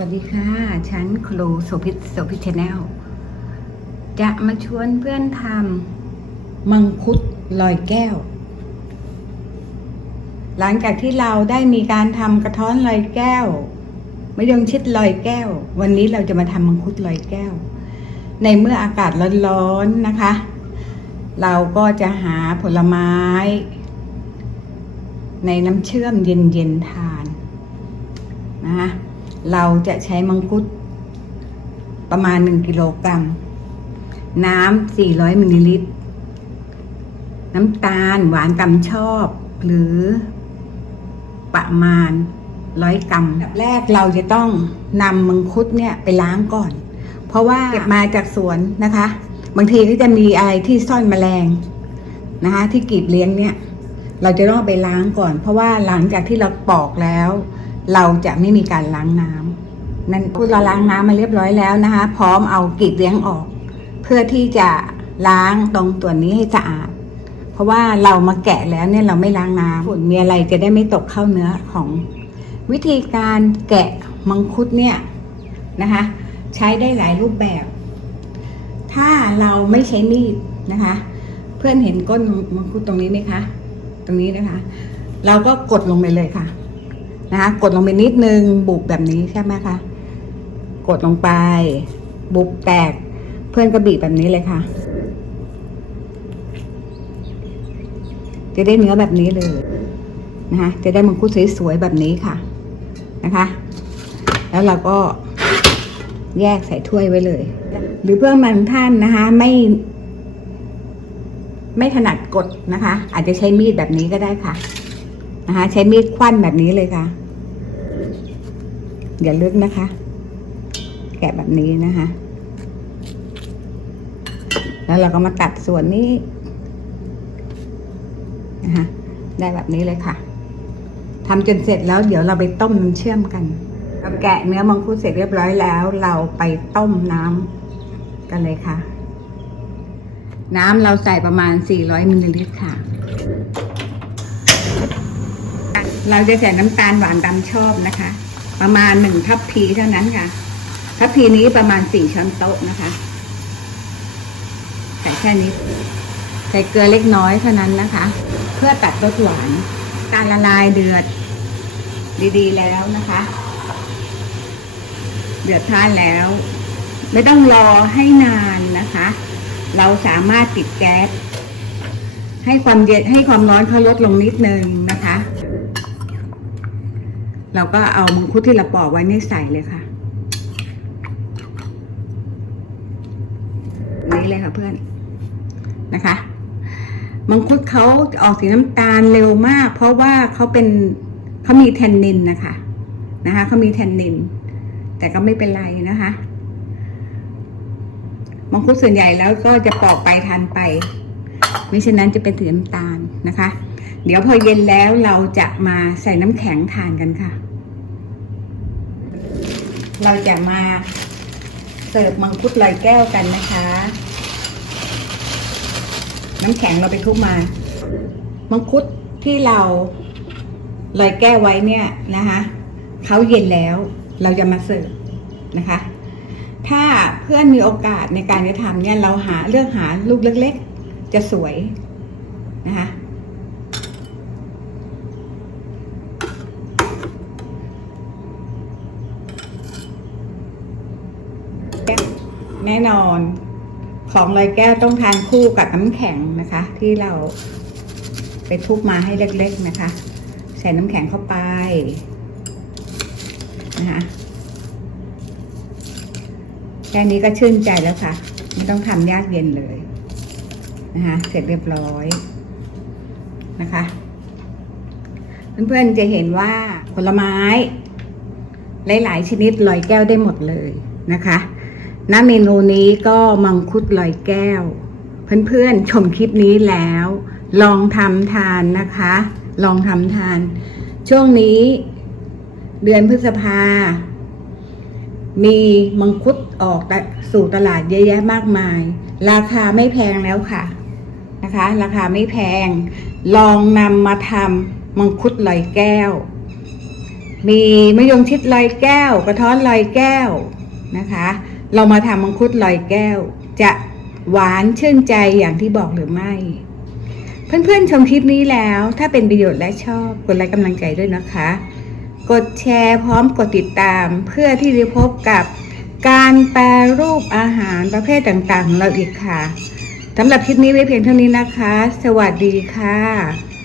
วัสดีค่ะ ฉันครูโสภิตโสภิตชาแนล จะมาชวนเพื่อนทำมังคุดลอยแก้ว หลังจากที่เราได้มีการทำกระท้อนลอยแก้วมะยงชิดลอยแก้ว วันนี้เราจะมาทำมังคุดลอยแก้ว ในเมื่ออากาศร้อนๆนะคะ เราก็จะหาผลไม้ ในน้ำเชื่อมเย็นๆทานนะคะ เราจะใช้มังคุดประมาณ 1 กิโลกรัม น้ำ 400 มิลลิลิตร น้ำตาลหวานตามชอบ หรือประมาณ100กรัมแบบแรกเราจะต้องนำมังคุดเนี่ยไปล้างก่อน เพราะว่าเก็บมาจากสวนนะคะ บางทีก็จะมีอะไรที่ซ่อนแมลงนะคะ ที่กรีดเลี้ยงเนี่ย เราจะต้องไปล้างก่อน เพราะว่าหลังจากที่เราปอกแล้ว เราจะไม่มีการล้างน้ำนั่นพูดเราล้างน้ำมาเรียบร้อยแล้วนะคะ พร้อมเอากรีดเลี้ยงออก เพื่อที่จะล้างตรงตัวนี้ให้สะอาด เพราะว่าเรามาแกะแล้วเนี่ยเราไม่ล้างน้ำฝุ่นมีอะไรจะได้ไม่ตกเข้าเนื้อของ วิธีการแกะมังคุดเนี่ยนะคะ ใช้ได้หลายรูปแบบ ถ้าเราไม่ใช้มีดนะคะ เพื่อนเห็นก้นมังคุดตรงนี้ไหมคะ ตรงนี้นะคะ เราก็กดลงไปเลยค่ะ นะคะกดลงไปนิดนึงบุบแบบนี้ใช่ไหมคะ กดลงไป บุบแตก เพื่อนก็บีบแบบนี้เลยค่ะ จะได้เนื้อแบบนี้เลยนะคะจะได้มังคุดสวยๆแบบนี้ค่ะนะคะ แล้วเราก็แยกใส่ถ้วยไว้เลย หรือเพื่อนบางท่านนะคะ ไม่ ไม่ถนัดกดนะคะ อาจจะใช้มีดแบบนี้ก็ได้ค่ะ นะคะใช้มีดควันแบบนี้เลยค่ะ อย่าลึกนะคะ แกะแบบนี้นะคะ แล้วเราก็มาตัดส่วนนี้นะคะได้แบบนี้เลยค่ะทำจนเสร็จแล้วเดี๋ยวเราไปต้มน้ำเชื่อมกันเราแกะเนื้อมังคุดเสร็จเรียบร้อยแล้ว เราไปต้มน้ำกันเลยค่ะ น้ำเราใส่ประมาณ 400มิลลิลิตรค่ะ เราจะใส่น้ำตาลหวานตามชอบนะคะ ประมาณหนึ่งทัพพีเท่านั้นค่ะ ทัพพีนี้ประมาณสี่ช้อนโต๊ะนะคะ ใส่แค่นี้ ใส่เกลือเล็กน้อยเท่านั้นนะคะ เพื่อตัดรสหวาน การละลายเดือด ดี ๆ แล้วนะคะ เดือดท่านแล้ว ไม่ต้องรอให้นานนะคะ เราสามารถปิดแก๊สให้ความเย็นให้ความร้อนเขาลดลงนิดนึงนะคะ เราก็เอามังคุดที่เราปอกไว้นี่ใส่เลยค่ะ นี่เลยค่ะเพื่อนนะคะ มังคุดเขาออกสีน้ำตาลเร็วมาก เพราะว่าเขาเป็นเขามีแทนนินนะคะนะคะเขามีแทนนิน แต่ก็ไม่เป็นไรนะคะมังคุดส่วนใหญ่แล้วก็จะปอกไปทานไปมิฉะนั้นจะเป็นสีน้ำตาลนะคะ เดี๋ยวพอเย็นแล้วเราจะมาใส่น้ำแข็งทานกันค่ะ เราจะมาเสิร์ฟมังคุดลอยแก้วกันนะคะ น้ำแข็งเราไปทุบมา มังคุดที่เราลอยแก้วไว้เนี่ยนะคะเขาเย็นแล้วเราจะมาเสิร์ฟนะคะ ถ้าเพื่อนมีโอกาสในการจะทำเนี่ยเราหาเลือกหาลูกเล็กๆ จะสวยนะคะ แน่นอน ของลอยแก้วต้องทานคู่กับน้ำแข็งนะคะ ที่เราไปทุบมาให้เล็กๆนะคะ ใส่น้ำแข็งเข้าไปนะคะแค่นี้ก็ชื่นใจแล้วค่ะ ไม่ต้องทำยากเย็นเลยนะคะเสร็จเรียบร้อยนะคะเพื่อนๆจะเห็นว่าผลไม้ หลาย ๆ ชนิดลอยแก้วได้หมดเลยนะคะ ณเมนูนี้ก็มังคุดลอยแก้ว เพื่อนๆชมคลิปนี้แล้ว ลองทำทานนะคะ ลองทำทาน ช่วงนี้ เดือนพฤษภา มีมังคุดออกสู่ตลาดเยอะแยะมากมาย ราคาไม่แพงแล้วค่ะนะคะ ราคาไม่แพง ลองนำมาทำมังคุดลอยแก้ว มีมะยงชิดลอยแก้ว กระท้อนลอยแก้วนะคะ เรามาทำมังคุดลอยแก้ว จะหวานชื่นใจอย่างที่บอกหรือไม่ เพื่อนๆชมคลิปนี้แล้ว ถ้าเป็นประโยชน์และชอบกดไลค์กำลังใจด้วยนะคะ กดแชร์พร้อมกดติดตามเพื่อที่จะพบกับการแปรรูปอาหารประเภทต่างๆของเราอีกค่ะสำหรับคลิปนี้ไว้เพียงเท่านี้นะคะ สวัสดีค่ะ